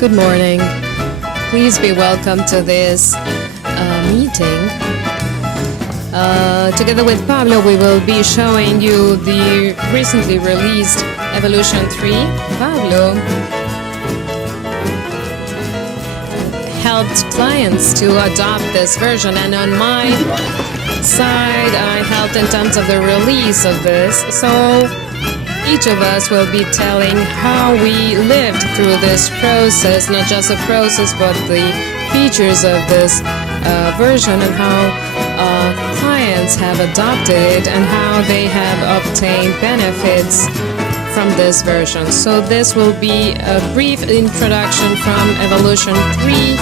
Good morning. Please be welcome to this meeting. Together with Pablo, we will be showing you the recently released Evolution 3. Pablo helped clients to adopt this version, and on my side, I helped in terms of the release of this. So each of us will be telling how we lived through this process, not just a process, but the features of this version and how clients have adopted it and how they have obtained benefits from this version. So this will be a brief introduction from Evolution 3,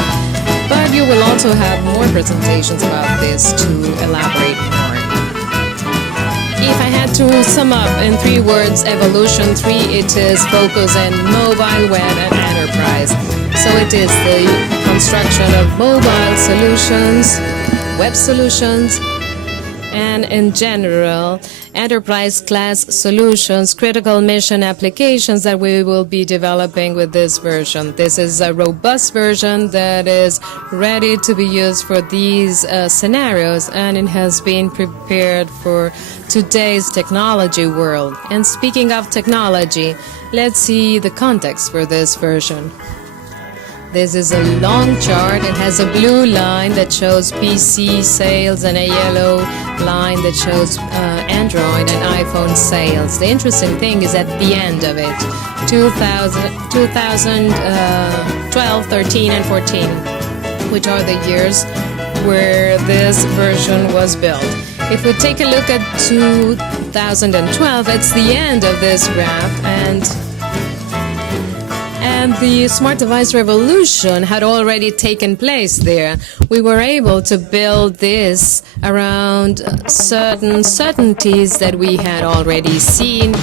but you will also have more presentations about this to elaborate more. If I had to sum up in 3 words, Evolution 3, it is focus in mobile, web, and enterprise. So it is the construction of mobile solutions, web solutions, and in general, enterprise class solutions, critical mission applications that we will be developing with this version. This is a robust version that is ready to be used for these scenarios, and it has been prepared for today's technology world. And speaking of technology, let's see the context for this version. This is a long chart. It has a blue line that shows PC sales and a yellow line that shows Android and iPhone sales. The interesting thing is at the end of it, 2012, 13, and 14, which are the years where this version was built. If we take a look at 2012, it's the end of this graph, and the smart device revolution had already taken place there. We were able to build this around certain certainties that we had already seen.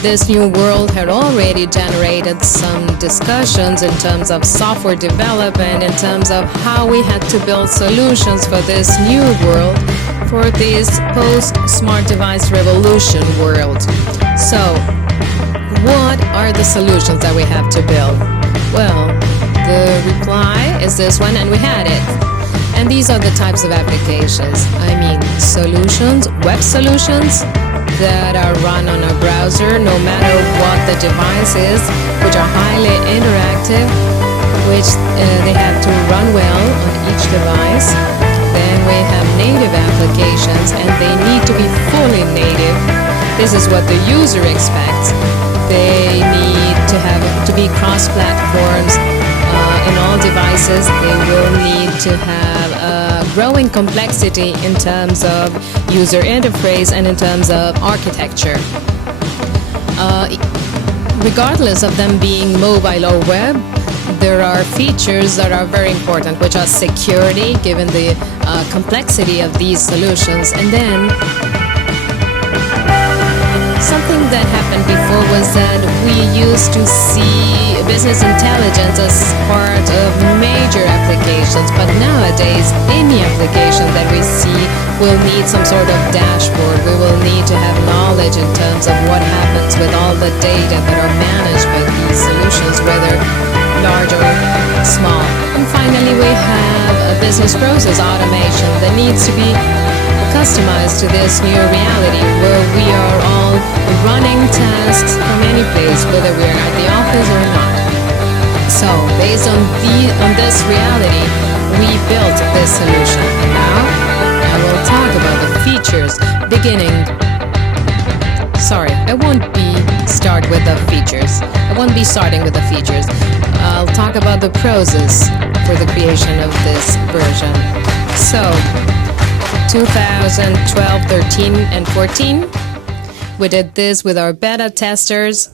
This new world had already generated some discussions in terms of software development, in terms of how we had to build solutions for this new world, for this post-smart device revolution world. So, what are the solutions that we have to build? Well, the reply is this one, and we had it. And these are the types of applications. I mean, solutions, web solutions that are run on a browser, no matter what the device is, which are highly interactive, which they have to run well on each device. Then we have native applications, and they need to be fully native. This is what the user expects. They need to be cross-platforms in all devices. They will need to have a growing complexity in terms of user interface and in terms of architecture. Regardless of them being mobile or web, there are features that are very important, which are security, given the complexity of these solutions. And then something that happened before was that we used to see business intelligence as part of major applications, but nowadays any application that we see will need some sort of dashboard. We will need to have knowledge in terms of what happens with all the data that are managed by these solutions, whether large or small. And finally, we have a business process automation that needs to be customized to this new reality where we are all running tasks from any place, whether we are at the office or not. So, based on this reality, we built this solution. And now, I will talk about the features I won't be starting with the features. I'll talk about the process for the creation of this version. So, 2012, 13, and 14. We did this with our beta testers.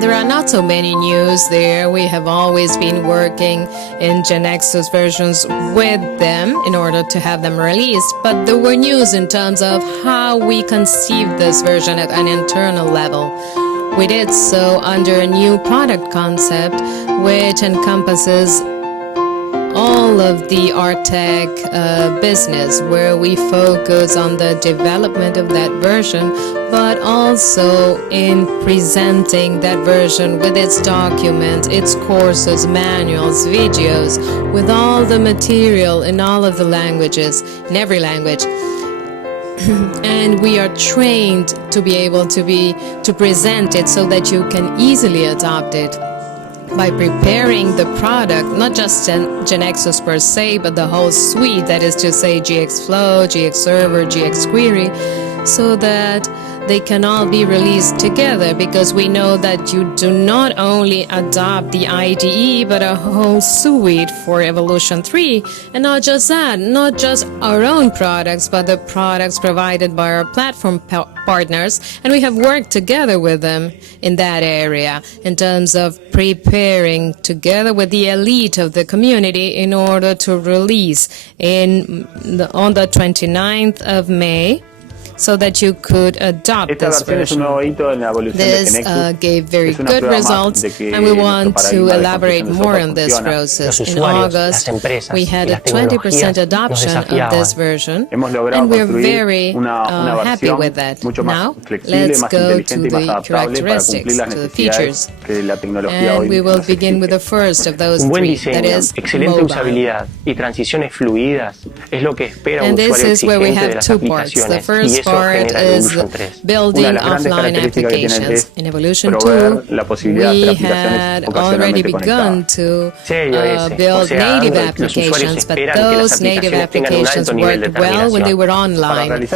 There are not so many news there. We have always been working in GeneXus versions with them in order to have them released, but there were news in terms of how we conceived this version at an internal level. We did so under a new product concept, which encompasses all all of the RTech business, where we focus on the development of that version, but also in presenting that version with its documents, its courses, manuals, videos, with all the material in all of the languages, in every language. And we are trained to be able to present it so that you can easily adopt it by preparing the product, not just GeneXus per se, but the whole suite, that is to say GX Flow, GX Server, GX Query, so that they can all be released together, because we know that you do not only adopt the IDE, but a whole suite for Evolution 3. And not just that, not just our own products, but the products provided by our platform partners. And we have worked together with them in that area in terms of preparing together with the elite of the community in order to release on the 29th of May, so that you could adopt this version. This gave very good results, and we want to elaborate more on this process. In August, we had a 20% adoption of this version, and we're very happy with that. Now, let's go to the characteristics, to the features. And we will begin with the first of those three, that is mobile. And this is where we have two parts. The first part is building offline applications. In Evolution 2, we had already begun to build native applications, but those native applications worked well when they were online.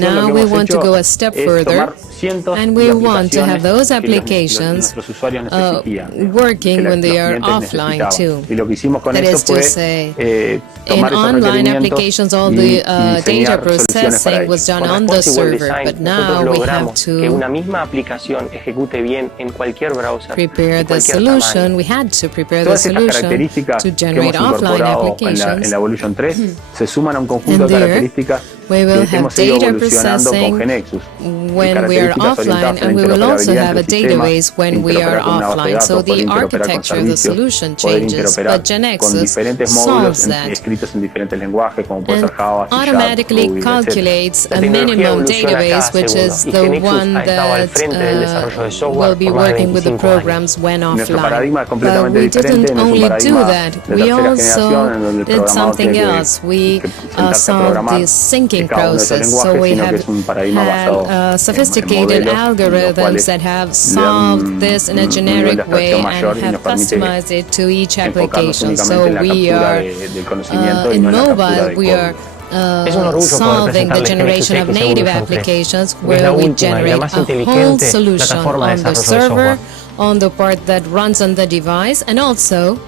Now we want to go a step further, and we want to have those applications working when they are offline too. That is to say, in online applications, all the data processing was done on the server, but now we have to prepare the solution. We had to prepare the solution to generate offline applications. And there, we will have data processing when we are offline, and we will also have a database when we are offline. So the architecture of the solution changes, but GeneXus solves that and automatically calculates a minimum database, which is the one that will be working with the programs when offline. But we didn't only do that, we also did something else. We solved the syncing process. So we have had sophisticated algorithms that have solved this in a generic way and have customized it to each application. So we are in mobile, we are solving the generation of native applications, where we generate a whole solution on the server, on the part that runs on the device, and also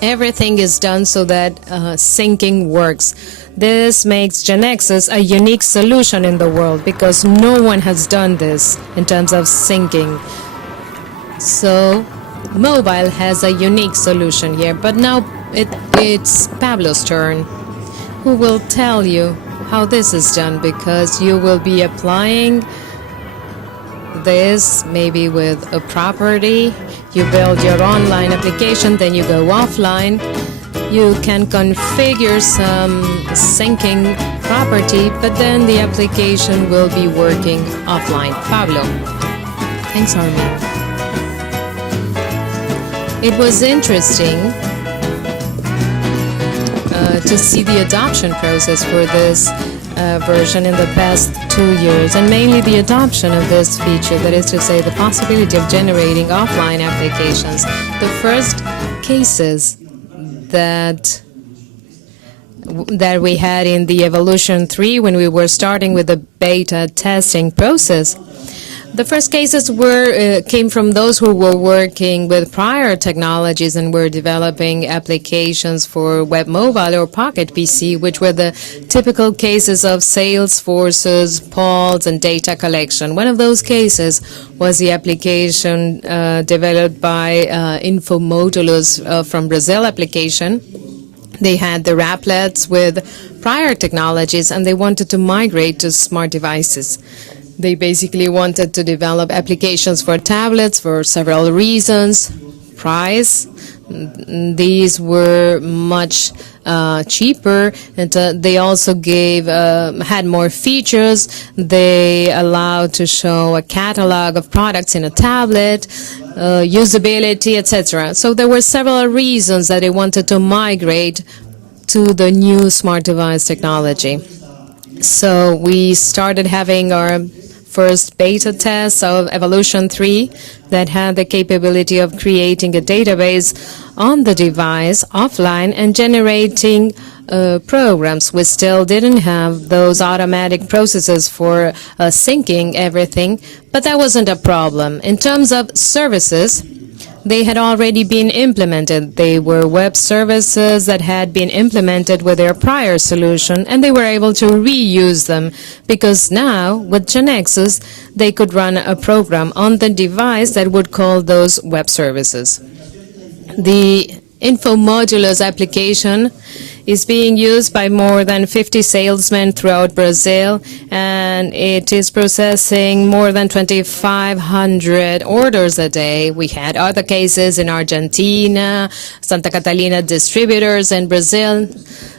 everything is done so that syncing works. This makes GeneXus a unique solution in the world, because no one has done this in terms of syncing. So mobile has a unique solution here, but now it's Pablo's turn, who will tell you how this is done, because you will be applying this maybe with a property. You build your online application, then you go offline. You can configure some syncing property, but then the application will be working offline. Pablo. Thanks, Armin. It was interesting to see the adoption process for this version in the past 2 years, and mainly the adoption of this feature, that is to say, the possibility of generating offline applications. The first cases that we had in the Evolution 3 when we were starting with the beta testing process. The first cases came from those who were working with prior technologies and were developing applications for web mobile or Pocket PC, which were the typical cases of sales forces, polls, and data collection. One of those cases was the application developed by Infomodulus from Brazil application. They had their applets with prior technologies, and they wanted to migrate to smart devices. They basically wanted to develop applications for tablets for several reasons. price. These were much cheaper, and they also had more features. They allowed to show a catalog of products in a tablet, usability, etc. So there were several reasons that they wanted to migrate to the new smart device technology. So we started having our first beta test of Evolution 3 that had the capability of creating a database on the device offline and generating programs. We still didn't have those automatic processes for syncing everything, but that wasn't a problem. In terms of services, they had already been implemented. They were web services that had been implemented with their prior solution, and they were able to reuse them because now, with GeneXus, they could run a program on the device that would call those web services. The InfoModulus application is being used by more than 50 salesmen throughout Brazil, and it is processing more than 2,500 orders a day. We had other cases in Argentina, Santa Catalina distributors in Brazil.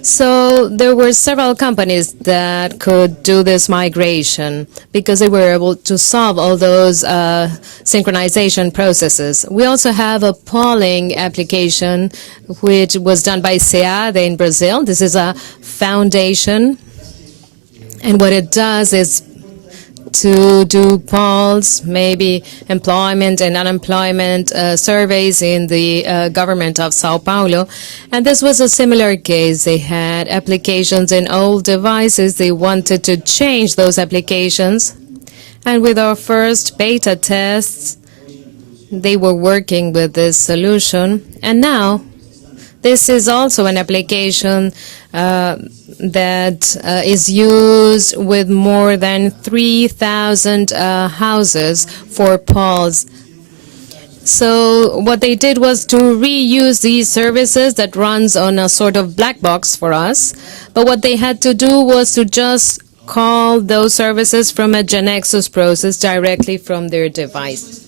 So there were several companies that could do this migration because they were able to solve all those synchronization processes. We also have a polling application which was done by SEAD in Brazil. This is a foundation, and what it does is to do polls, maybe employment and unemployment surveys in the government of Sao Paulo. And this was a similar case. They had applications in old devices. They wanted to change those applications. And with our first beta tests, they were working with this solution. And now, this is also an application that is used with more than 3,000 houses for polls. So what they did was to reuse these services that runs on a sort of black box for us. But what they had to do was to just call those services from a GeneXus process directly from their device.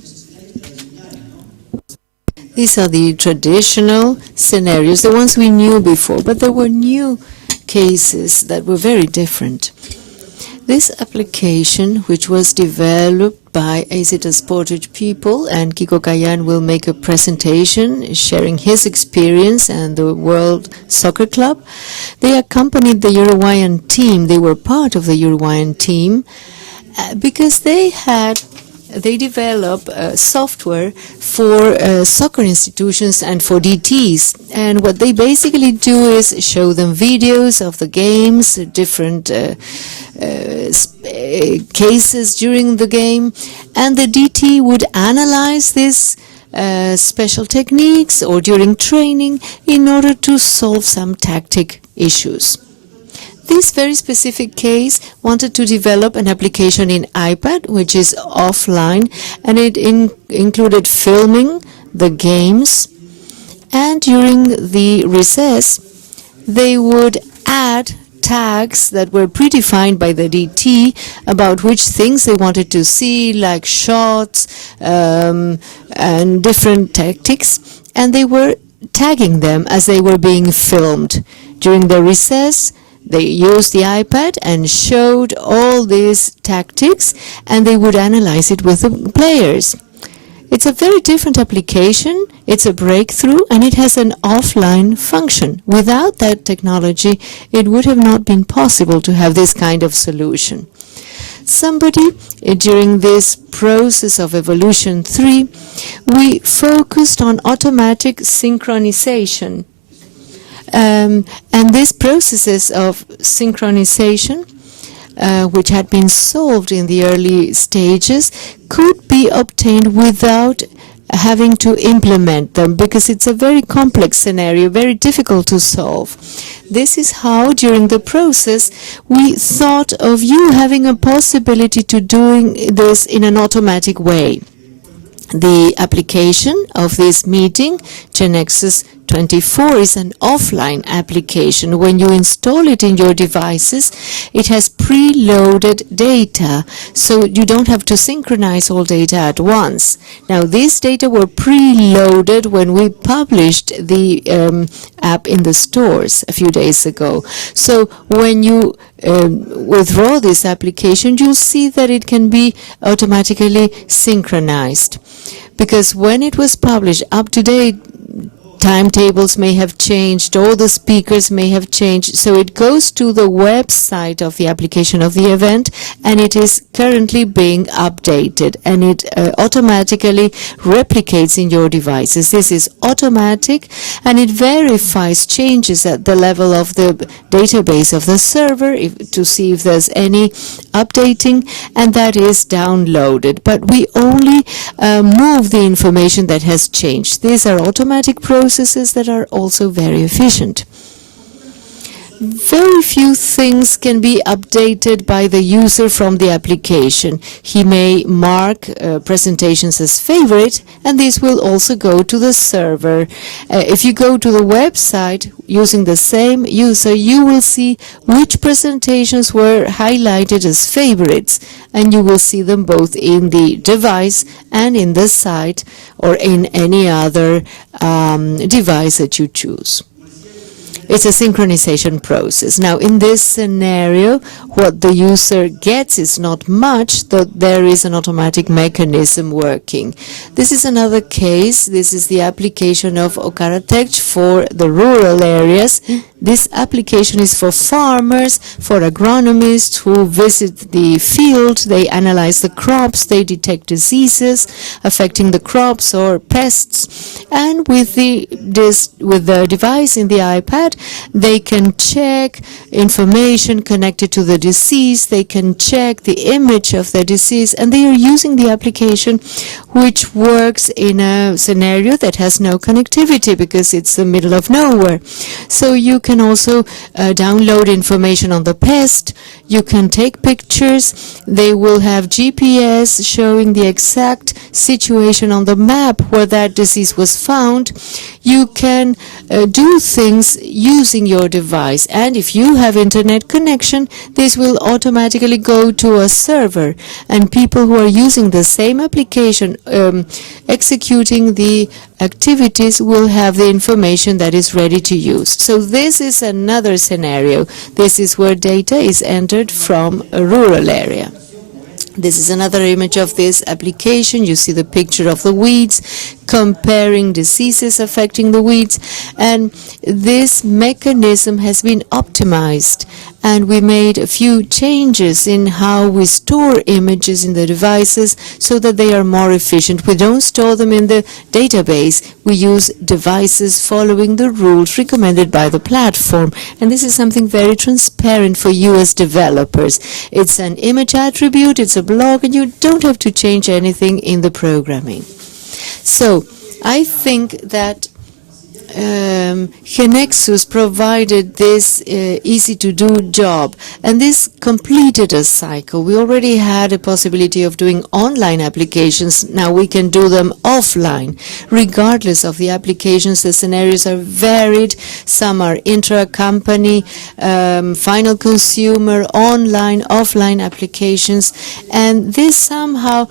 These are the traditional scenarios, the ones we knew before, but there were new cases that were very different. This application, which was developed by AZ's Portage people, and Kiko Kayan will make a presentation sharing his experience and the World Soccer Club. They accompanied the Uruguayan team. They were part of the Uruguayan team because they develop software for soccer institutions and for DTs. And what they basically do is show them videos of the games, different cases during the game, and the DT would analyze this special techniques or during training in order to solve some tactic issues. This very specific case wanted to develop an application in iPad, which is offline, and it included filming the games. And during the recess, they would add tags that were predefined by the DT about which things they wanted to see, like shots and different tactics, and they were tagging them as they were being filmed. During the recess, they used the iPad and showed all these tactics, and they would analyze it with the players. It's a very different application. It's a breakthrough, and it has an offline function. Without that technology, it would have not been possible to have this kind of solution. Somebody, during this process of Evolution 3, we focused on automatic synchronization. And these processes of synchronization, which had been solved in the early stages, could be obtained without having to implement them, because it's a very complex scenario, very difficult to solve. This is how, during the process, we thought of you having a possibility to doing this in an automatic way. The application of this meeting, GeneXus 24 is an offline application. When you install it in your devices, it has preloaded data, so you don't have to synchronize all data at once. Now, these data were preloaded when we published the app in the stores a few days ago. So when you withdraw this application, you'll see that it can be automatically synchronized. Because when it was published, up-to-date timetables may have changed, all the speakers may have changed, so it goes to the website of the application of the event, and it is currently being updated, and it automatically replicates in your devices. This is automatic, and it verifies changes at the level of the database of the server to see if there's any updating, and that is downloaded. But we only move the information that has changed. These are automatic processes that are also very efficient. Very few things can be updated by the user from the application. He may mark presentations as favorite, and this will also go to the server. If you go to the website using the same user, you will see which presentations were highlighted as favorites, and you will see them both in the device and in the site or in any other device that you choose. It's a synchronization process. Now, in this scenario, what the user gets is not much, though there is an automatic mechanism working. This is another case. This is the application of Ocaratech for the rural areas. This application is for farmers, for agronomists who visit the field. They analyze the crops, they detect diseases affecting the crops or pests, and with the device in the iPad, they can check information connected to the disease, they can check the image of the disease, and they are using the application, which works in a scenario that has no connectivity because it's the middle of nowhere. So you can also download information on the pest, you can take pictures, they will have GPS showing the exact situation on the map where that disease was found. You can do things using your device, and if you have internet connection, this will automatically go to a server, and people who are using the same application executing the activities will have the information that is ready to use. So this is another scenario. This is where data is entered from a rural area. This is another image of this application. You see the picture of the weeds, comparing diseases affecting the weeds, and this mechanism has been optimized, and we made a few changes in how we store images in the devices so that they are more efficient. We don't store them in the database. We use devices following the rules recommended by the platform, and this is something very transparent for you as developers. It's an image attribute, it's a block, and you don't have to change anything in the programming. So I think that GeneXus provided this easy-to-do job, and this completed a cycle. We already had a possibility of doing online applications. Now we can do them offline. Regardless of the applications, the scenarios are varied. Some are intra-company, final consumer, online, offline applications, and this somehow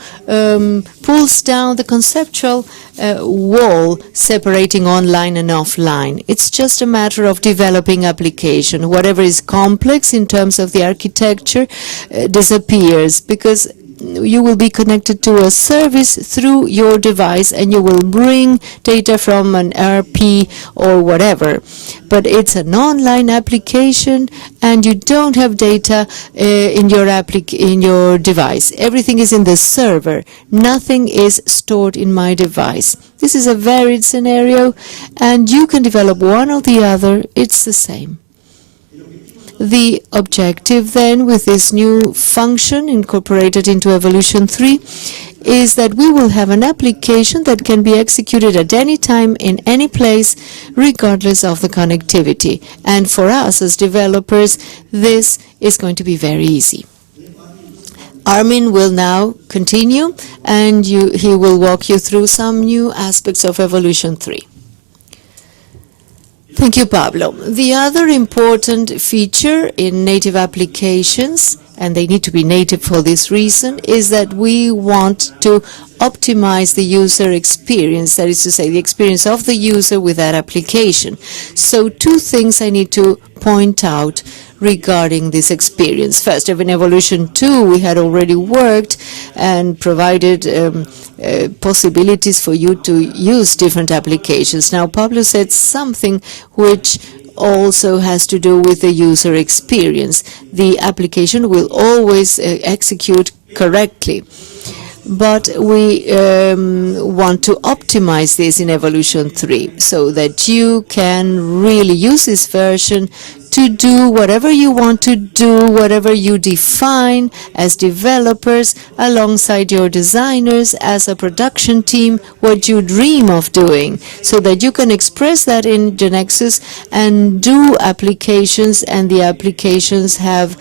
pulls down the conceptual wall separating online and offline. It's just a matter of developing application. Whatever is complex in terms of the architecture disappears, because you will be connected to a service through your device, and you will bring data from an ERP or whatever. But it's an online application, and you don't have data in your device. Everything is in the server. Nothing is stored in my device. This is a varied scenario, and you can develop one or the other. It's the same. The objective then with this new function incorporated into Evolution 3 is that we will have an application that can be executed at any time in any place regardless of the connectivity. And for us as developers, this is going to be very easy. Armin will now continue, and he will walk you through some new aspects of Evolution 3. Thank you, Pablo. The other important feature in native applications, and they need to be native for this reason, is that we want to optimize the user experience, that is to say, the experience of the user with that application. So two things I need to point out regarding this experience. First, in Evolution 2, we had already worked and provided possibilities for you to use different applications. Now, Pablo said something which also has to do with the user experience. The application will always execute correctly. But we want to optimize this in Evolution 3 so that you can really use this version to do whatever you want to do, whatever you define as developers, alongside your designers, as a production team, what you dream of doing, so that you can express that in GeneXus and do applications, and the applications have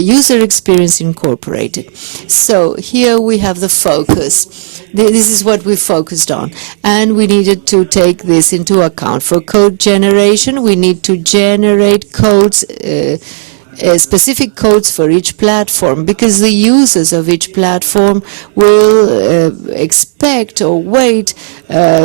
user experience incorporated. So here we have the focus. This is what we focused on, and we needed to take this into account. For code generation, we need to generate codes, specific codes for each platform, because the users of each platform will expect or wait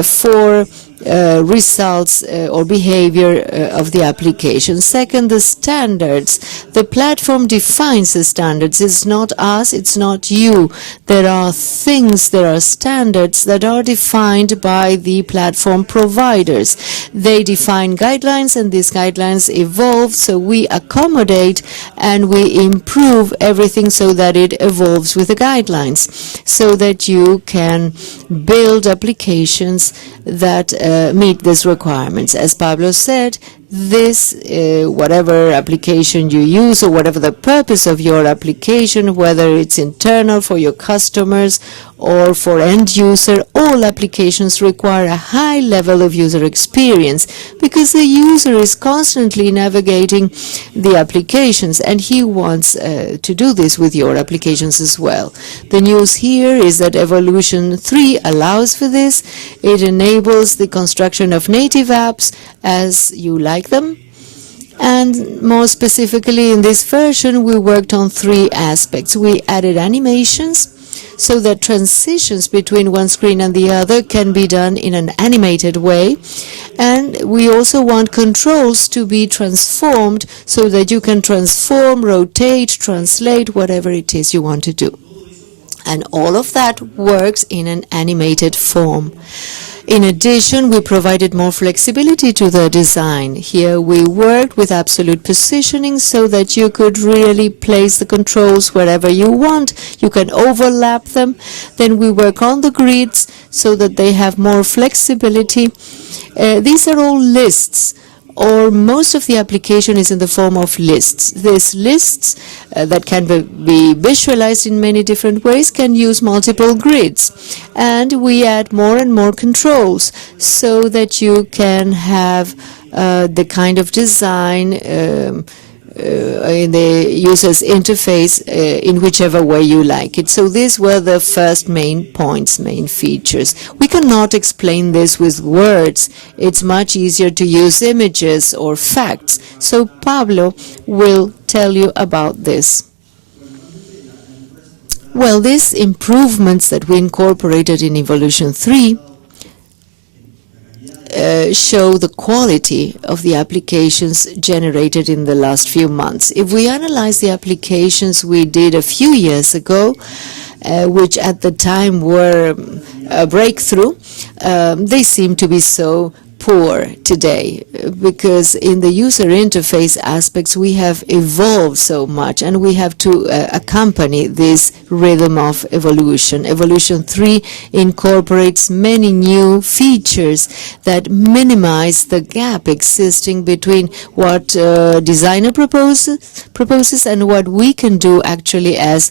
for results or behavior of the application. Second, the standards. The platform defines the standards. It's not us, it's not you. There are things, there are standards that are defined by the platform providers. They define guidelines, and these guidelines evolve, so we accommodate and we improve everything so that it evolves with the guidelines, so that you can build applications that meet these requirements. As Pablo said, this, whatever application you use or whatever the purpose of your application, whether it's internal for your customers or for end user, all applications require a high level of user experience, because the user is constantly navigating the applications, and he wants to do this with your applications as well. The news here is that Evolution 3 allows for this. It enables the construction of native apps as you like them. And more specifically, in this version, we worked on three aspects. We added animations, so that transitions between one screen and the other can be done in an animated way. And we also want controls to be transformed, so that you can transform, rotate, translate, whatever it is you want to do. And all of that works in an animated form. In addition, we provided more flexibility to the design. Here we worked with absolute positioning, so that you could really place the controls wherever you want. You can overlap them. Then we work on the grids so that they have more flexibility. These are all lists, or most of the application is in the form of lists. These lists that can be visualized in many different ways can use multiple grids. And we add more and more controls, so that you can have the kind of design in the user's interface in whichever way you like it. So these were the first main points, main features. We cannot explain this with words. It's much easier to use images or facts. So Pablo will tell you about this. Well, these improvements that we incorporated in Evolution 3 show the quality of the applications generated in the last few months. If we analyze the applications we did a few years ago, which at the time were a breakthrough, they seem to be so poor today, because in the user interface aspects we have evolved so much, and we have to accompany this rhythm of evolution. Evolution 3 incorporates many new features that minimize the gap existing between what designer proposes and what we can do actually as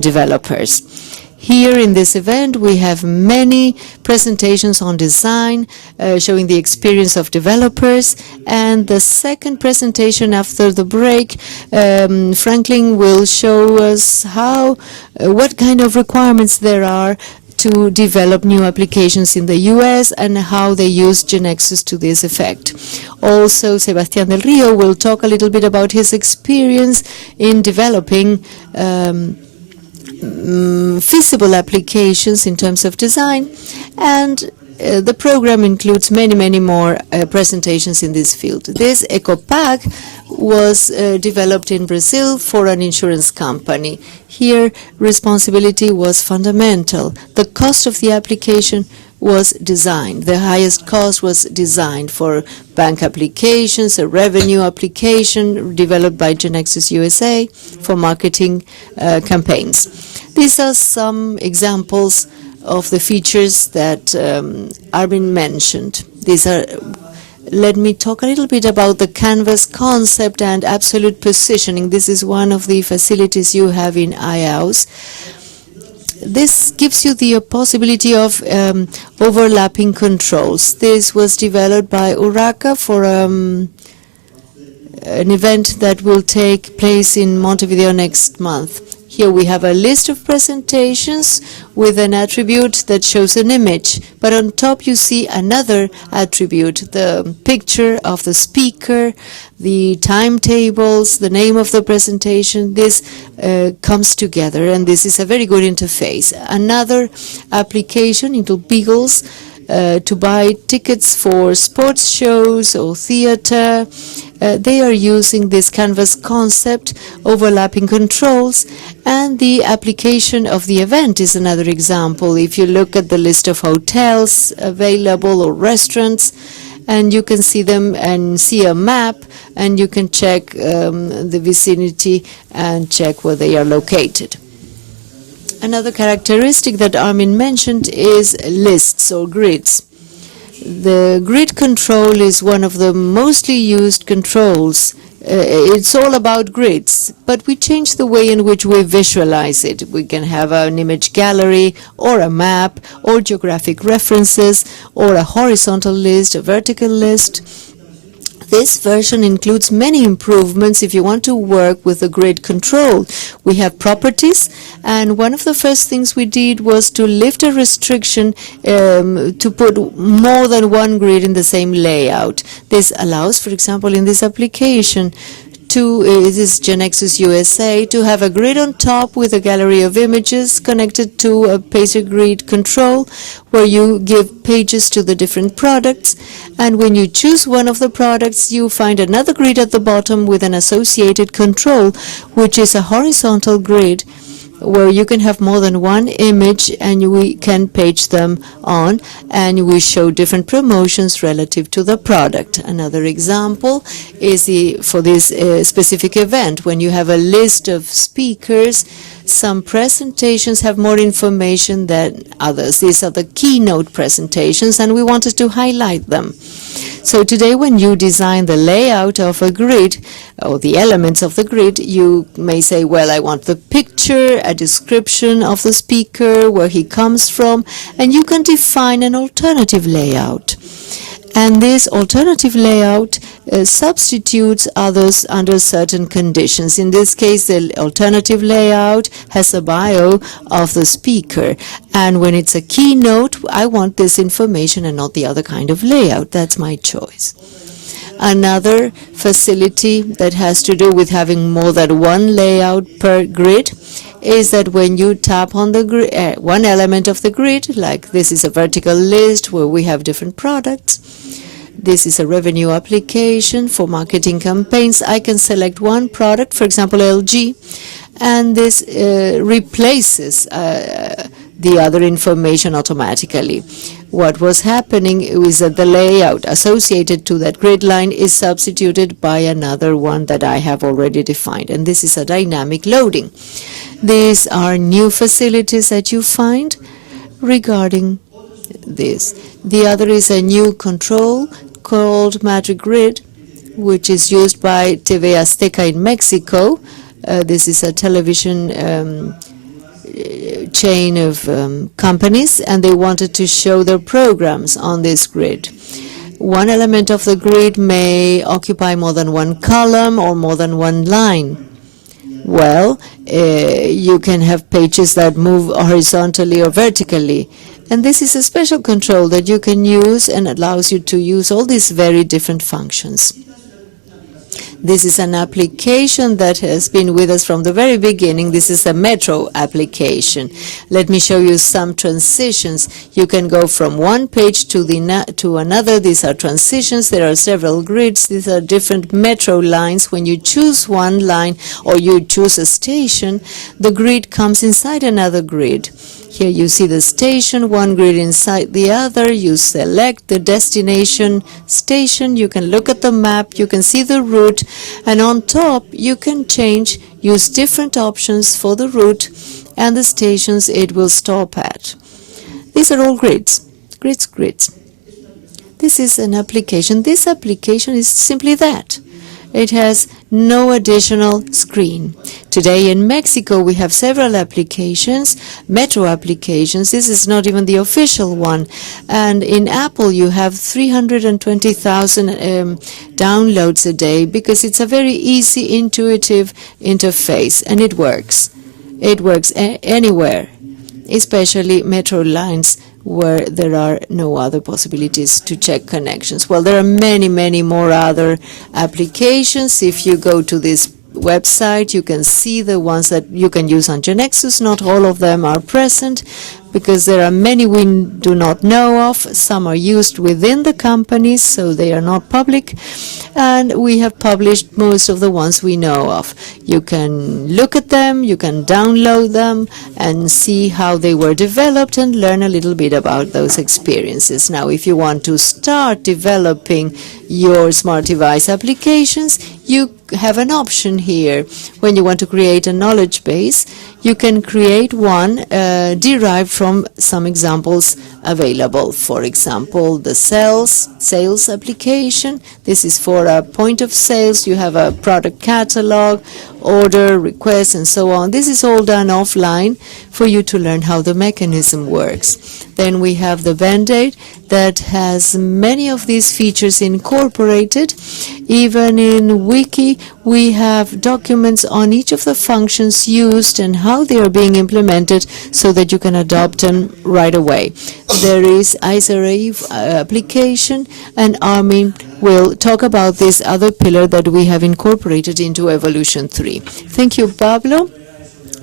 developers. Here in this event, we have many presentations on design, showing the experience of developers. And the second presentation after the break, Franklin will show us what kind of requirements there are to develop new applications in the US and how they use GeneXus to this effect. Also, Sebastián del Río will talk a little bit about his experience in developing feasible applications in terms of design, and the program includes many more presentations in this field. This EcoPack was developed in Brazil for an insurance company. Here, responsibility was fundamental. The cost of the application was designed. The highest cost was designed for bank applications, a revenue application developed by GeneXus USA for marketing campaigns. These are some examples of the features that Armin mentioned. Let me talk a little bit about the canvas concept and absolute positioning. This is one of the facilities you have in iHouse. This gives you the possibility of overlapping controls. This was developed by Urraca for an event that will take place in Montevideo next month. Here we have a list of presentations with an attribute that shows an image, but on top you see another attribute, the picture of the speaker, the timetables, the name of the presentation. This comes together, and this is a very good interface. Another application into Beagles to buy tickets for sports shows or theater. They are using this canvas concept, overlapping controls, and the application of the event is another example. If you look at the list of hotels available or restaurants, and you can see them and see a map, and you can check the vicinity and check where they are located. Another characteristic that Armin mentioned is lists or grids. The grid control is one of the mostly used controls. It's all about grids, but we change the way in which we visualize it. We can have an image gallery or a map or geographic references or a horizontal list, a vertical list. This version includes many improvements if you want to work with the grid control. We have properties, and one of the first things we did was to lift a restriction to put more than one grid in the same layout. This allows, for example, in this application, this is GeneXus USA, to have a grid on top with a gallery of images connected to a pager grid control where you give pages to the different products. And when you choose one of the products, you find another grid at the bottom with an associated control, which is a horizontal grid where you can have more than one image and we can page them on, and we show different promotions relative to the product. Another example is for this specific event. When you have a list of speakers, some presentations have more information than others. These are the keynote presentations, and we wanted to highlight them. So today, when you design the layout of a grid or the elements of the grid, you may say, well, I want the picture, a description of the speaker, where he comes from, and you can define an alternative layout. And this alternative layout substitutes others under certain conditions. In this case, the alternative layout has a bio of the speaker. And when it's a keynote, I want this information and not the other kind of layout. That's my choice. Another facility that has to do with having more than one layout per grid is that when you tap on the grid, one element of the grid, like this is a vertical list where we have different products. This is a revenue application for marketing campaigns. I can select one product, for example, LG, and this replaces the other information automatically. What was happening is that the layout associated to that grid line is substituted by another one that I have already defined, and this is a dynamic loading. These are new facilities that you find regarding this. The other is a new control called Magic Grid, which is used by TV Azteca in Mexico. This is a television chain of companies, and they wanted to show their programs on this grid. One element of the grid may occupy more than one column or more than one line. Well, you can have pages that move horizontally or vertically. And this is a special control that you can use and allows you to use all these very different functions. This is an application that has been with us from the very beginning. This is a metro application. Let me show you some transitions. You can go from one page to another. These are transitions. There are several grids. These are different metro lines. When you choose one line or you choose a station, the grid comes inside another grid. Here you see the station, one grid inside the other. You select the destination station. You can look at the map. You can see the route. And on top, you can use different options for the route and the stations it will stop at. These are all grids. Grids. This is an application. This application is simply that. It has no additional screen. Today in Mexico, we have several applications, metro applications. This is not even the official one. And in Apple, you have 320,000 downloads a day because it's a very easy, intuitive interface, and it works. It works anywhere, especially metro lines where there are no other possibilities to check connections. Well, there are many more other applications. If you go to this website, you can see the ones that you can use on GeneXus. Not all of them are present because there are many we do not know of. Some are used within the companies, so they are not public. And we have published most of the ones we know of. You can look at them, you can download them, and see how they were developed and learn a little bit about those experiences. Now, if you want to start developing your smart device applications, you have an option here. When you want to create a knowledge base, you can create one derived from some examples available. For example, the sales application. This is for a point of sales. You have a product catalog, order, request, and so on. This is all done offline for you to learn how the mechanism works. Then we have the Band-Aid that has many of these features incorporated. Even in Wiki, we have documents on each of the functions used and how they are being implemented so that you can adopt them right away. There is ISRA application, and Armin will talk about this other pillar that we have incorporated into Evolution 3. Thank you, Pablo.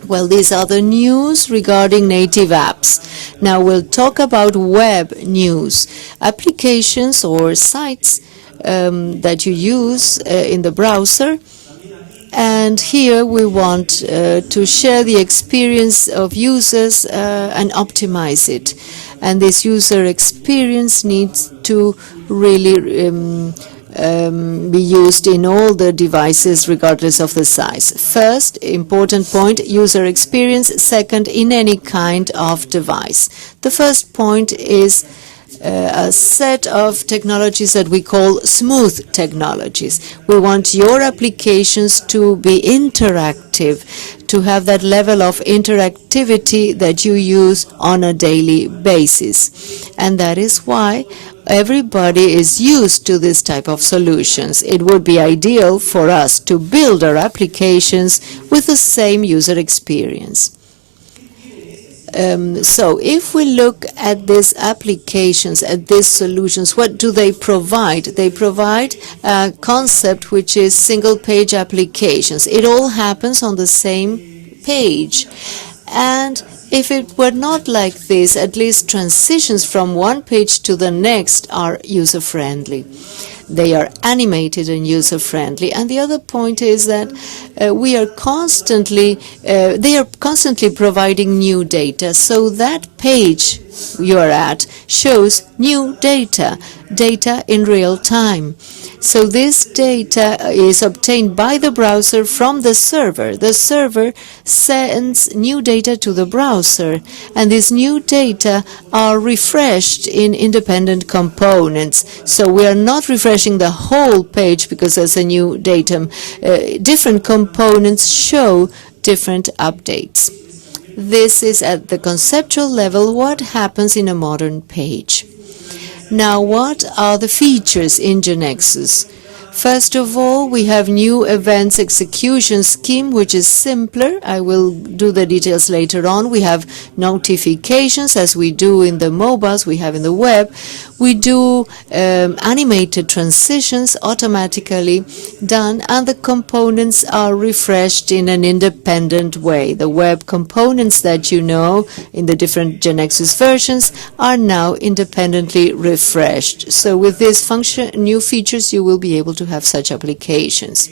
Well, these are the news regarding native apps. Now we'll talk about web news, applications or sites that you use in the browser. And here we want to share the experience of users and optimize it. And this user experience needs to really be used in all the devices regardless of the size. First, important point, user experience. Second, in any kind of device. The first point is a set of technologies that we call smooth technologies. We want your applications to be interactive, to have that level of interactivity that you use on a daily basis. And that is why everybody is used to this type of solutions. It would be ideal for us to build our applications with the same user experience. So if we look at these applications, at these solutions, what do they provide? They provide a concept which is single-page applications. It all happens on the same page. And if it were not like this, at least transitions from one page to the next are user-friendly. They are animated and user-friendly. And the other point is that they are constantly providing new data. So that page you are at shows new data in real time. So this data is obtained by the browser from the server. The server sends new data to the browser, and these new data are refreshed in independent components. So we are not refreshing the whole page because there's a new datum. Different components show different updates. This is at the conceptual level what happens in a modern page. Now, what are the features in GeneXus? First of all, we have new events execution scheme, which is simpler. I will do the details later on. We have notifications, as we do in the mobiles, we have in the web. We do animated transitions automatically done, and the components are refreshed in an independent way. The web components that you know in the different GeneXus versions are now independently refreshed. So with this new features, you will be able to have such applications.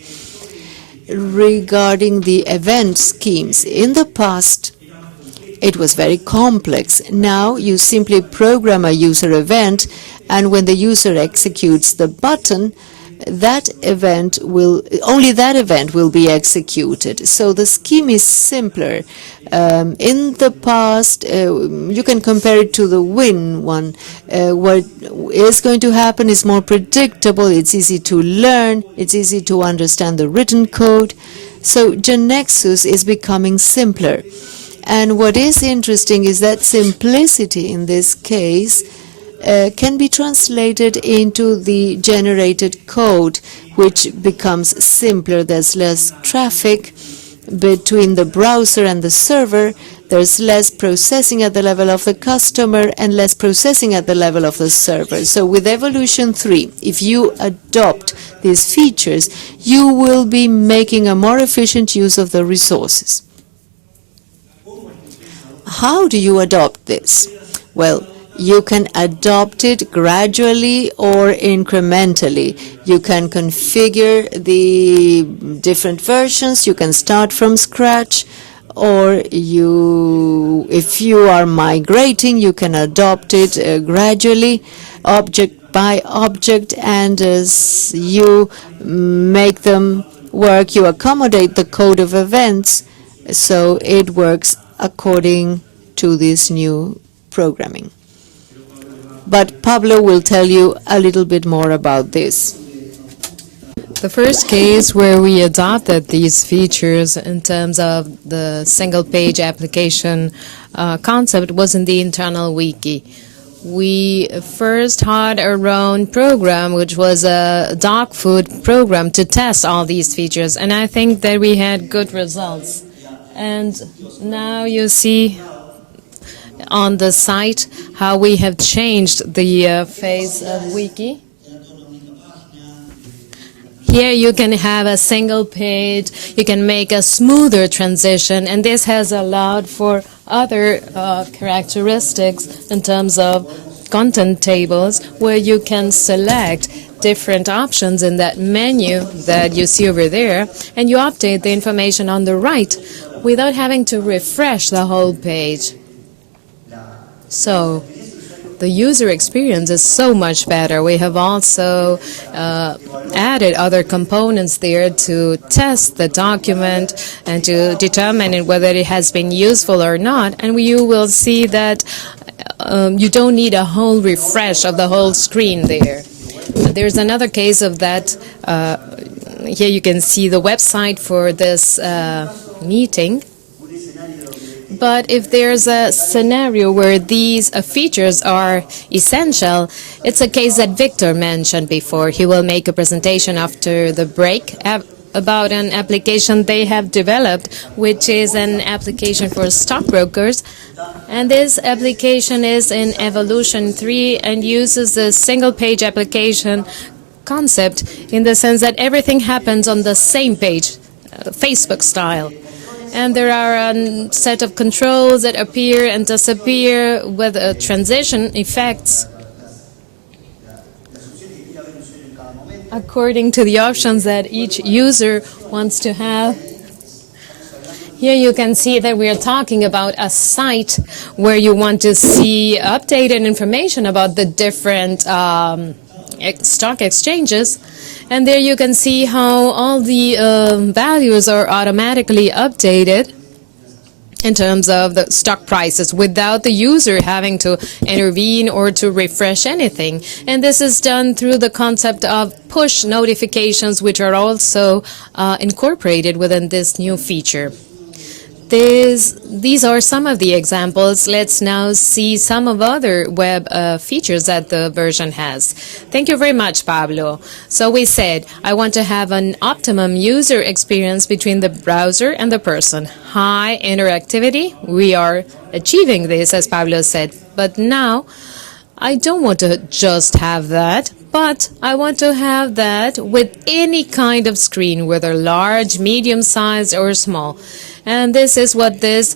Regarding the event schemes, in the past, it was very complex. Now you simply program a user event, and when the user executes the button, only that event will be executed. So the scheme is simpler. In the past, you can compare it to the Win one. What is going to happen is more predictable. It's easy to learn. It's easy to understand the written code. So GeneXus is becoming simpler. And what is interesting is that simplicity in this case can be translated into the generated code, which becomes simpler. There's less traffic between the browser and the server. There's less processing at the level of the customer and less processing at the level of the server. So with Evolution 3, if you adopt these features, you will be making a more efficient use of the resources. How do you adopt this? Well, you can adopt it gradually or incrementally. You can configure the different versions. You can start from scratch, or if you are migrating, you can adopt it gradually, object by object, and as you make them work, you accommodate the code of events so it works according to this new programming. But Pablo will tell you a little bit more about this. The first case where we adopted these features in terms of the single-page application concept was in the internal wiki. We first had our own program, which was a dog food program, to test all these features, and I think that we had good results. And now you see on the site how we have changed the face of wiki. Here you can have a single page, you can make a smoother transition, and this has allowed for other characteristics in terms of content tables, where you can select different options in that menu that you see over there, and you update the information on the right without having to refresh the whole page. So the user experience is so much better. We have also added other components there to test the document and to determine whether it has been useful or not. And you will see that you don't need a whole refresh of the whole screen there. There's another case of that. Here you can see the website for this meeting. But if there's a scenario where these features are essential, it's a case that Victor mentioned before. He will make a presentation after the break about an application they have developed, which is an application for stockbrokers. And this application is in Evolution 3 and uses the single-page application concept in the sense that everything happens on the same page, Facebook style. And there are a set of controls that appear and disappear with transition effects according to the options that each user wants to have. Here you can see that we are talking about a site where you want to see updated information about the different stock exchanges. And there you can see how all the values are automatically updated in terms of the stock prices without the user having to intervene or to refresh anything. And this is done through the concept of push notifications, which are also incorporated within this new feature. These are some of the examples. Let's now see some of other web features that the version has. Thank you very much, Pablo. So we said, I want to have an optimum user experience between the browser and the person. High interactivity. We are achieving this, as Pablo said. But now, I don't want to just have that, but I want to have that with any kind of screen, whether large, medium-sized, or small. And this is what this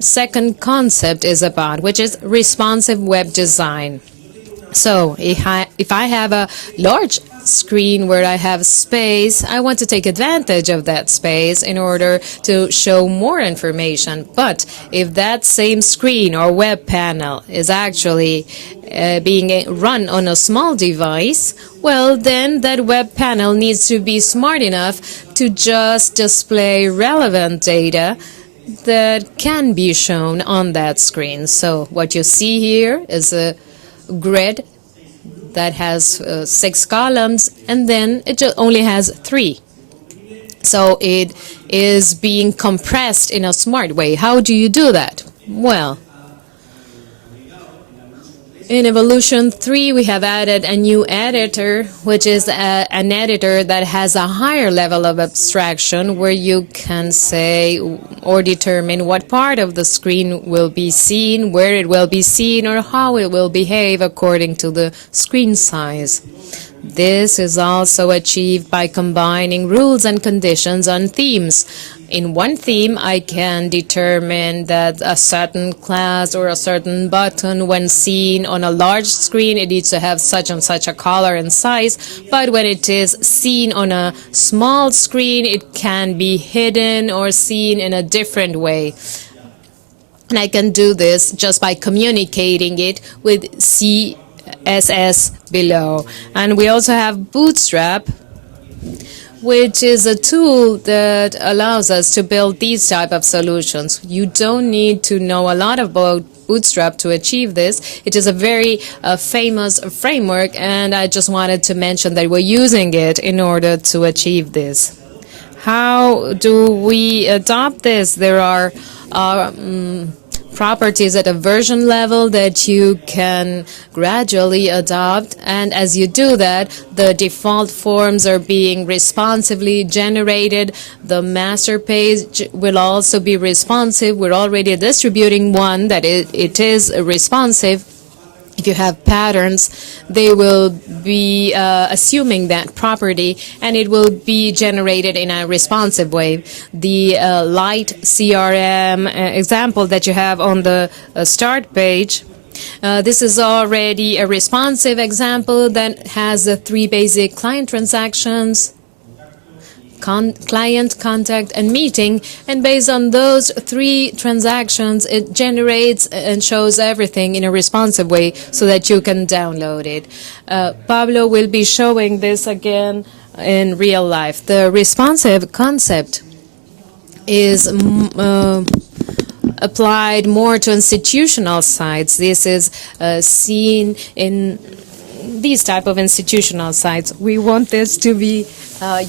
second concept is about, which is responsive web design. So if I have a large screen where I have space, I want to take advantage of that space in order to show more information. But if that same screen or web panel is actually being run on a small device, well, then that web panel needs to be smart enough to just display relevant data that can be shown on that screen. So what you see here is a grid that has 6 columns, and then it only has 3. So it is being compressed in a smart way. How do you do that? Well, in Evolution 3, we have added a new editor, which is an editor that has a higher level of abstraction, where you can say or determine what part of the screen will be seen, where it will be seen, or how it will behave according to the screen size. This is also achieved by combining rules and conditions on themes. In one theme, I can determine that a certain class or a certain button, when seen on a large screen, it needs to have such and such a color and size. But when it is seen on a small screen, it can be hidden or seen in a different way. And I can do this just by communicating it with CSS below. And we also have Bootstrap, which is a tool that allows us to build these type of solutions. You don't need to know a lot about Bootstrap to achieve this. It is a very famous framework, and I just wanted to mention that we're using it in order to achieve this. How do we adopt this? There are properties at a version level that you can gradually adopt, and as you do that, the default forms are being responsively generated. The master page will also be responsive. We're already distributing one that it is responsive. If you have patterns, they will be assuming that property, and it will be generated in a responsive way. The light CRM example that you have on the start page, this is already a responsive example that has the 3 basic client transactions: client, contact, and meeting. And based on those 3 transactions, it generates and shows everything in a responsive way so that you can download it. Pablo will be showing this again in real life. The responsive concept is applied more to institutional sites. This is seen in these type of institutional sites. We want this to be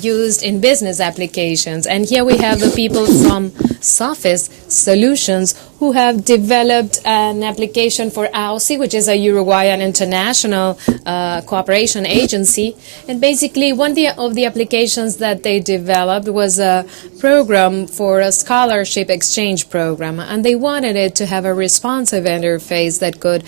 used in business applications. And here we have the people from Sophis Solutions who have developed an application for AUSI, which is a Uruguayan international cooperation agency. And basically, one of the applications that they developed was a program for a scholarship exchange program. And they wanted it to have a responsive interface that could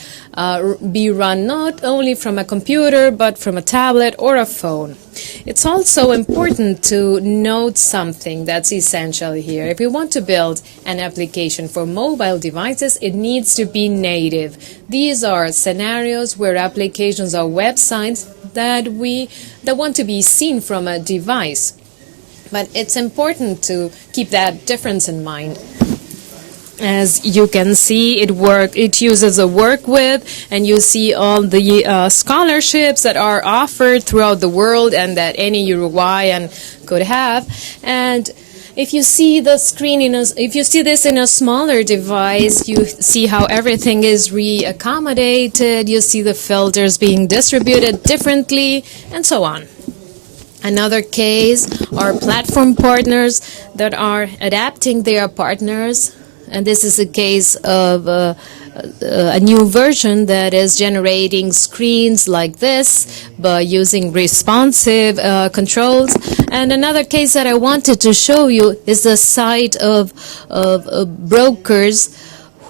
be run not only from a computer, but from a tablet or a phone. It's also important to note something that's essential here. If we want to build an application for mobile devices, it needs to be native. These are scenarios where applications are websites that want to be seen from a device. But it's important to keep that difference in mind. As you can see, it uses a work with, and you see all the scholarships that are offered throughout the world and that any Uruguayan could have. And if you see the screen if you see this in a smaller device, you see how everything is re-accommodated, you see the filters being distributed differently, and so on. Another case are platform partners that are adapting their partners. And this is a case of a new version that is generating screens like this by using responsive controls. And another case that I wanted to show you is the site of brokers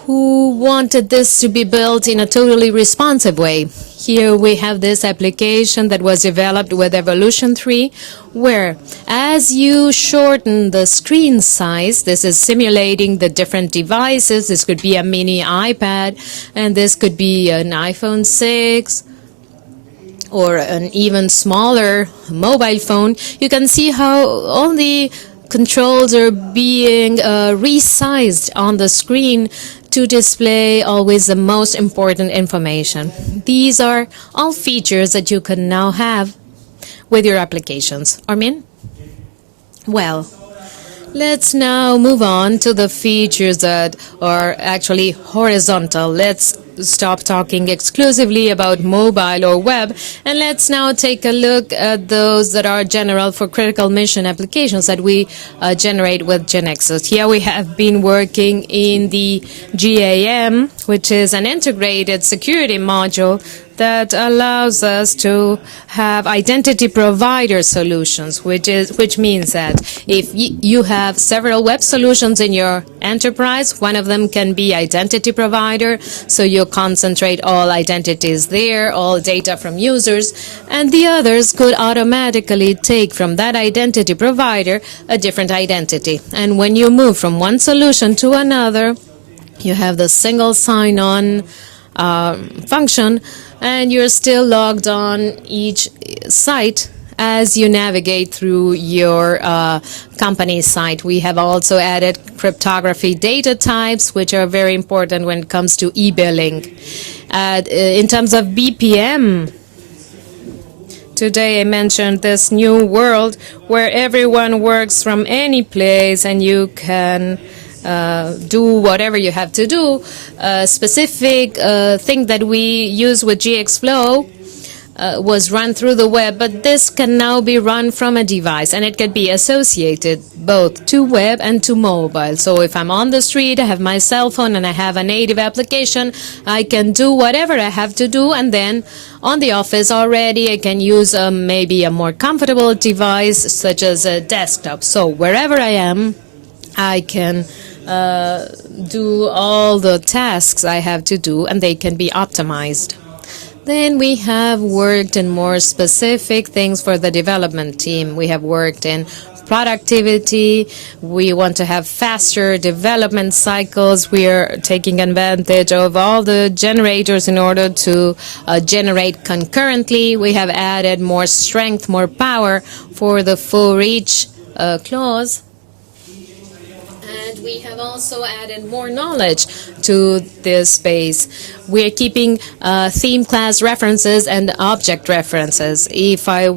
who wanted this to be built in a totally responsive way. Here we have this application that was developed with Evolution 3, where as you shorten the screen size, this is simulating the different devices. This could be a mini iPad, and this could be an iPhone 6, or an even smaller mobile phone. You can see how all the controls are being resized on the screen to display always the most important information. These are all features that you can now have with your applications. Armin? Well, let's now move on to the features that are actually horizontal. Let's stop talking exclusively about mobile or web, and let's now take a look at those that are general for critical mission applications that we generate with GeneXus. Here we have been working in the GAM, which is an integrated security module that allows us to have identity provider solutions, which means that if you have several web solutions in your enterprise, one of them can be identity provider, so you concentrate all identities there, all data from users, and the others could automatically take from that identity provider a different identity. And when you move from one solution to another, you have the single sign-on function, and you're still logged on each site as you navigate through your company site. We have also added cryptography data types, which are very important when it comes to e-billing. In terms of BPM, today I mentioned this new world where everyone works from any place and you can do whatever you have to do. A specific thing that we use with GXFlow was run through the web, but this can now be run from a device, and it can be associated both to web and to mobile. So if I'm on the street, I have my cell phone, and I have a native application, I can do whatever I have to do, and then on the office already I can use maybe a more comfortable device, such as a desktop. So wherever I am, I can do all the tasks I have to do, and they can be optimized. Then we have worked in more specific things for the development team. We have worked in productivity. We want to have faster development cycles. We are taking advantage of all the generators in order to generate concurrently. We have added more strength, more power for the full reach clause. And we have also added more knowledge to this space. We are keeping theme class references and object references. If I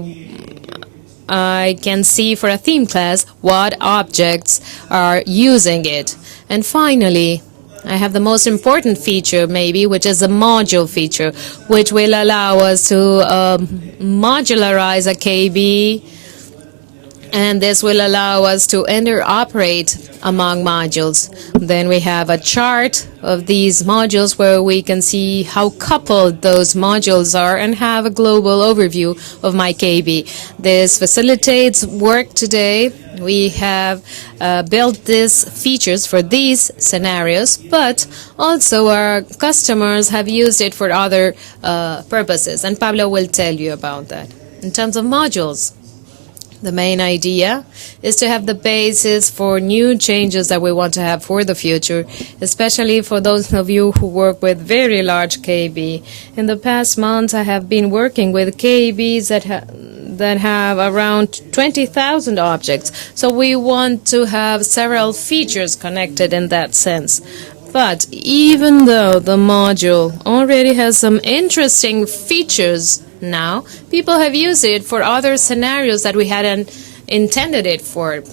can see for a theme class what objects are using it. And finally, I have the most important feature maybe, which is the module feature, which will allow us to modularize a KB, and this will allow us to interoperate among modules. Then we have a chart of these modules where we can see how coupled those modules are and have a global overview of my KB. This facilitates work today. We have built these features for these scenarios, but also our customers have used it for other purposes, and Pablo will tell you about that. In terms of modules, the main idea is to have the basis for new changes that we want to have for the future, especially for those of you who work with very large KB. In the past months, I have been working with KBs that have around 20,000 objects. So we want to have several features connected in that sense. But even though the module already has some interesting features now, people have used it for other scenarios that we hadn't intended it for.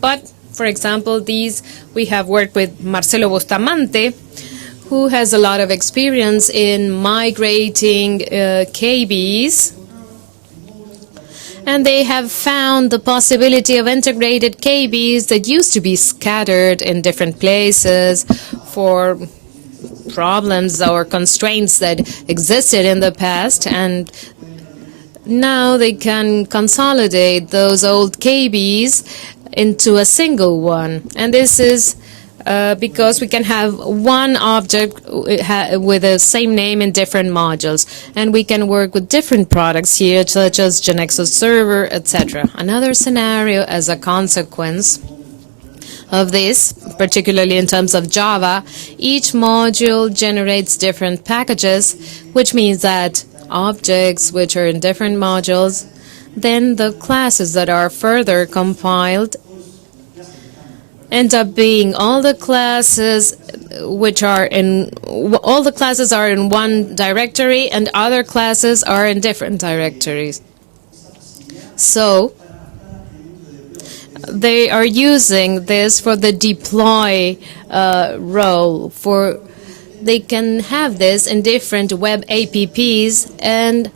But, for example, we have worked with Marcelo Bustamante, who has a lot of experience in migrating KBs. and they have found the possibility of integrated KBs that used to be scattered in different places for problems or constraints that existed in the past, and now they can consolidate those old KBs into a single one. And this is because we can have one object with the same name in different modules, and we can work with different products here, such as GeneXus Server, etc. Another scenario as a consequence of this, particularly in terms of Java, each module generates different packages, which means that objects which are in different modules, then the classes that are further compiled end up being all the classes are in one directory, and other classes are in different directories. So they are using this for the deploy role. They can have this in different web apps and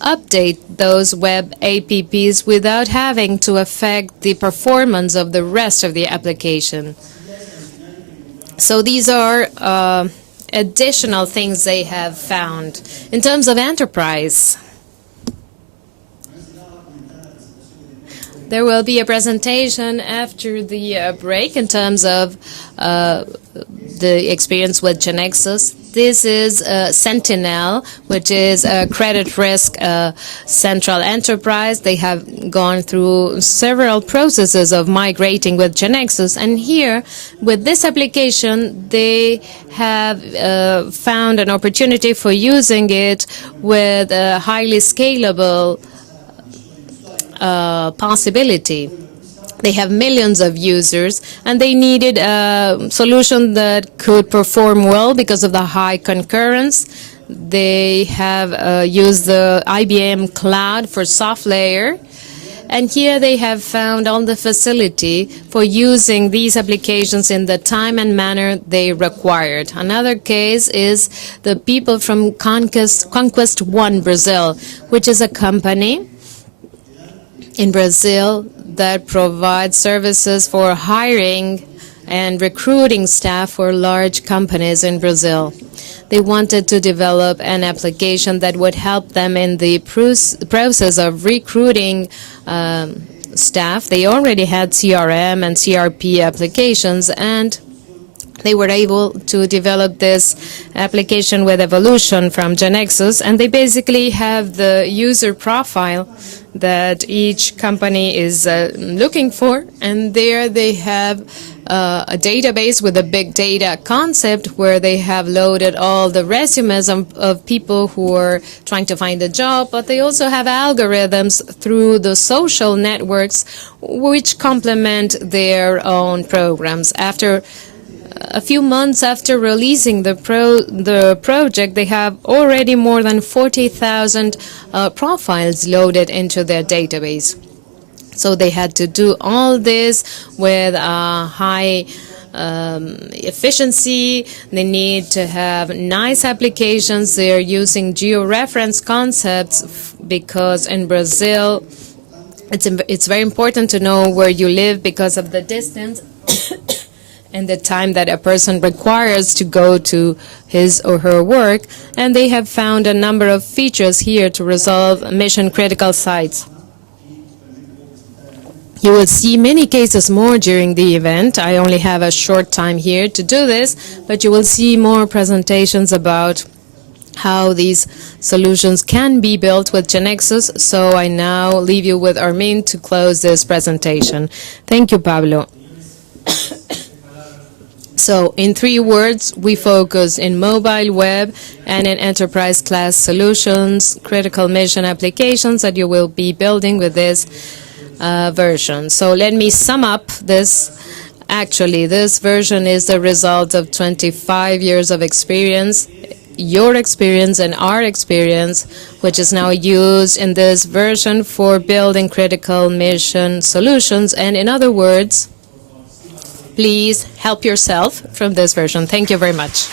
update those web apps without having to affect the performance of the rest of the application. So these are additional things they have found. In terms of enterprise, there will be a presentation after the break in terms of the experience with GeneXus. This is Sentinel, which is a credit risk central enterprise. They have gone through several processes of migrating with GeneXus, and here, with this application, they have found an opportunity for using it with a highly scalable possibility. They have millions of users, and they needed a solution that could perform well because of the high concurrence. They have used the IBM Cloud for soft layer, and here they have found all the facility for using these applications in the time and manner they required. Another case is the people from Conquest One Brazil, which is a company in Brazil that provides services for hiring and recruiting staff for large companies in Brazil. They wanted to develop an application that would help them in the process of recruiting staff. They already had CRM and CRP applications, and they were able to develop this application with Evolution from GeneXus, and they basically have the user profile that each company is looking for, and there they have a database with a big data concept where they have loaded all the resumes of people who are trying to find a job, but they also have algorithms through the social networks which complement their own programs. After a few months after releasing the project, they have already more than 40,000 profiles loaded into their database. So they had to do all this with high efficiency. They need to have nice applications. They are using georeference concepts because in Brazil, it's very important to know where you live because of the distance and the time that a person requires to go to his or her work, and they have found a number of features here to resolve mission-critical sites. You will see many cases more during the event. I only have a short time here to do this, but you will see more presentations about how these solutions can be built with GeneXus. So I now leave you with Armin to close this presentation. Thank you, Pablo. So in 3 words, we focus in mobile web and in enterprise class solutions, critical mission applications that you will be building with this version. So let me sum up this. Actually, this version is the result of 25 years of experience, your experience and our experience, which is now used in this version for building critical mission solutions. And in other words, please help yourself from this version. Thank you very much.